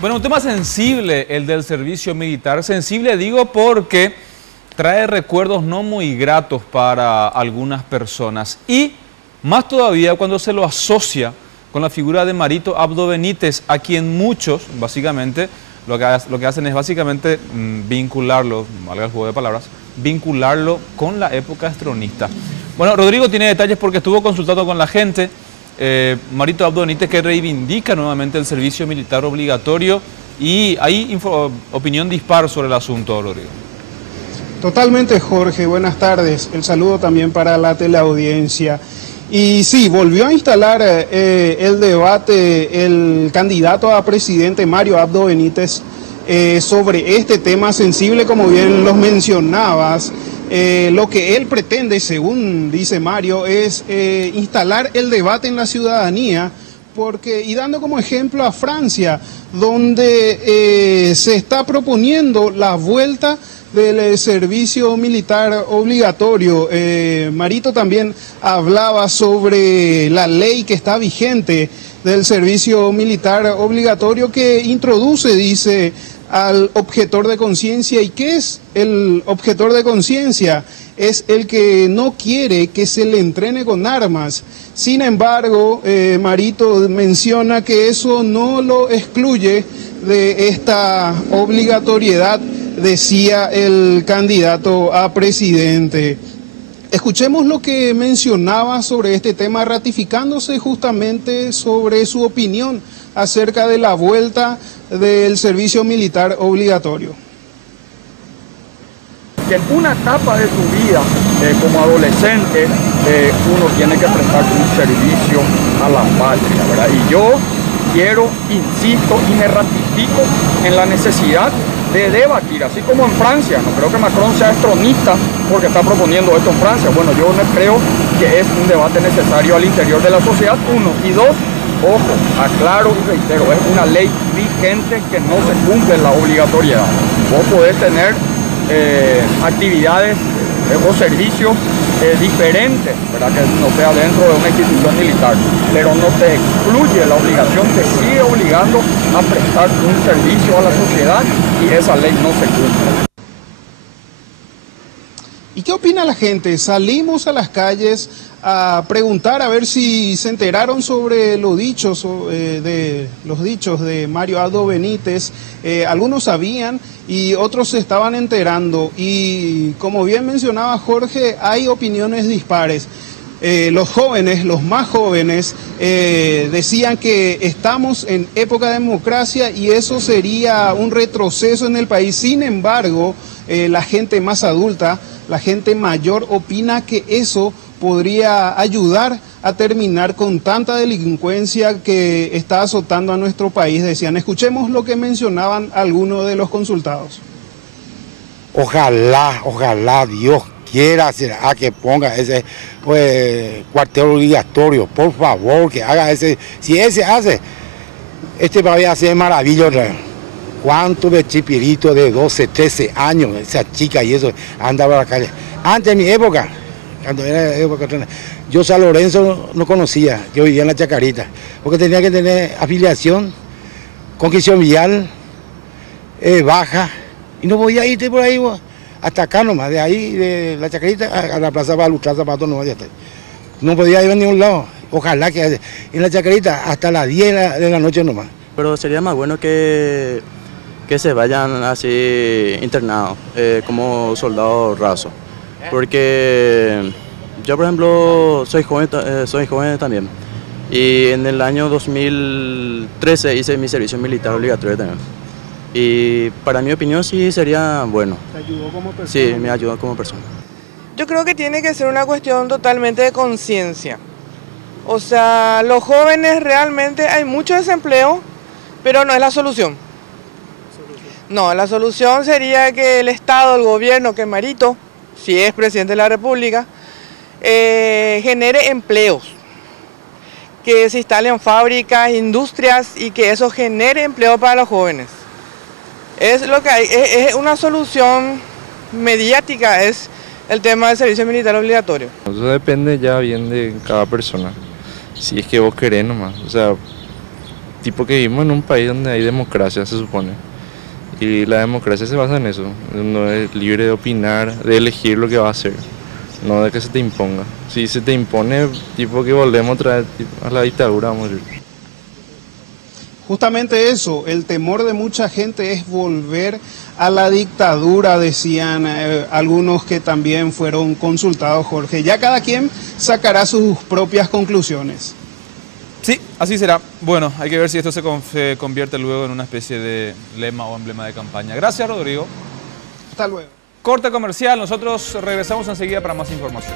Bueno, un tema sensible, el del servicio militar. Sensible digo porque trae recuerdos no muy gratos para algunas personas. Y más todavía cuando se lo asocia con la figura de Marito Abdo Benítez, a quien muchos, básicamente, lo que hacen es básicamente vincularlo, valga el juego de palabras, vincularlo con la época estronista. Bueno, Rodrigo tiene detalles porque estuvo consultando con la gente. Marito Abdo Benítez, que reivindica nuevamente el servicio militar obligatorio, y hay opinión dispar sobre el asunto, Rodrigo. Totalmente, Jorge, buenas tardes. El saludo también para la teleaudiencia. Y sí, volvió a instalar el debate el candidato a presidente Mario Abdo Benítez sobre este tema sensible, como bien los mencionabas. Lo que él pretende, según dice Mario, es instalar el debate en la ciudadanía, y dando como ejemplo a Francia, donde se está proponiendo la vuelta del servicio militar obligatorio. Marito también hablaba sobre la ley que está vigente del servicio militar obligatorio, que introduce, dice, al objetor de conciencia. ¿Y qué es el objetor de conciencia? Es el que no quiere que se le entrene con armas. Sin embargo, Marito menciona que eso no lo excluye de esta obligatoriedad, decía el candidato a presidente. Escuchemos lo que mencionaba sobre este tema, ratificándose justamente sobre su opinión acerca de la vuelta del servicio militar obligatorio. En una etapa de su vida, como adolescente, uno tiene que prestar un servicio a la patria, ¿verdad? Y yo quiero, insisto y me ratifico en la necesidad de debatir, así como en Francia. No creo que Macron sea estronista porque está proponiendo esto en Francia. Bueno, yo no creo que es un debate necesario al interior de la sociedad, uno. Y dos, ojo, aclaro y reitero, es una ley vigente que no se cumple la obligatoriedad. Vos podés tener actividades o servicios diferentes, ¿verdad? Que no sea dentro de una institución militar, pero no te excluye la obligación, te sigue obligando a prestar un servicio a la sociedad y esa ley no se cumple. ¿Y qué opina la gente? Salimos a las calles a preguntar a ver si se enteraron sobre los dichos de Mario Abdo Benítez. Algunos sabían y otros se estaban enterando. Y como bien mencionaba Jorge, hay opiniones dispares. Los jóvenes, los más jóvenes, decían que estamos en época de democracia y eso sería un retroceso en el país. Sin embargo, la gente más adulta, la gente mayor, opina que eso podría ayudar a terminar con tanta delincuencia que está azotando a nuestro país, decían. Escuchemos lo que mencionaban algunos de los consultados. Ojalá Dios quiera que ponga ese cuartel obligatorio, por favor, que haga ese. Si ese hace, este país hace maravilla otra vez. ¿Cuántos de chipiritos de 12, 13 años, esa chica y eso, andaba a la calle? Antes de mi época, cuando era época, yo San Lorenzo no conocía, yo vivía en la Chacarita, porque tenía que tener afiliación, conquisión vial, baja, y no podía irte por ahí hasta acá nomás, de ahí, de la Chacarita a la plaza para lustrar zapatos nomás, ya está. No podía ir a ningún lado. Ojalá que en la Chacarita hasta las 10 de la noche nomás. Pero sería más bueno que se vayan así internados, como soldados rasos. Porque yo, por ejemplo, soy joven también. Y en el año 2013 hice mi servicio militar obligatorio también. Y para mi opinión sí sería bueno. ¿Te ayudó como persona? Sí, me ayudó como persona. Yo creo que tiene que ser una cuestión totalmente de conciencia. O sea, los jóvenes realmente hay mucho desempleo, pero no es la solución. No, la solución sería que el Estado, el gobierno, que Marito, si es presidente de la República, genere empleos, que se instalen fábricas, industrias y que eso genere empleo para los jóvenes. Es lo que hay, es una solución mediática, es el tema del servicio militar obligatorio. Eso depende ya bien de cada persona, si es que vos querés nomás, o sea, tipo que vivimos en un país donde hay democracia, se supone. Y la democracia se basa en eso. Uno es libre de opinar, de elegir lo que va a hacer, no de que se te imponga. Si se te impone, tipo que volvemos otra vez a la dictadura, vamos a decir. Justamente eso, el temor de mucha gente es volver a la dictadura, decían algunos que también fueron consultados, Jorge. Ya cada quien sacará sus propias conclusiones. Sí, así será. Bueno, hay que ver si esto se convierte luego en una especie de lema o emblema de campaña. Gracias, Rodrigo. Hasta luego. Corte comercial, nosotros regresamos enseguida para más información.